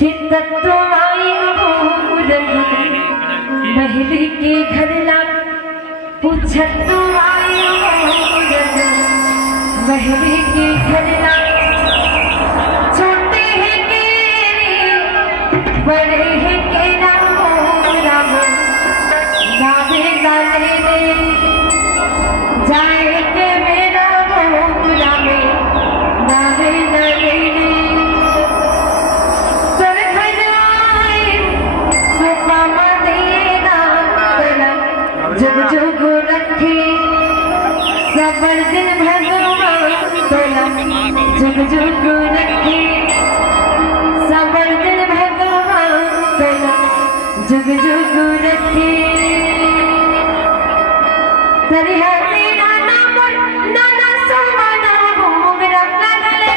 छिततो आई महली के घर ला पूछतो आई महली के घर ला छोटे है के बड़े है के नावे गाले ने जाए के मेरा मोरा में नावे गाले ने जुग जुग रखे सबर दिन भगवान तोला जुग जुग रखे सबर दिन भगवान तोला जुग जुग रखे तरिहाती नाना मोर नाना सोवाना हो मेरा लगले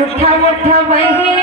उठा उठा वही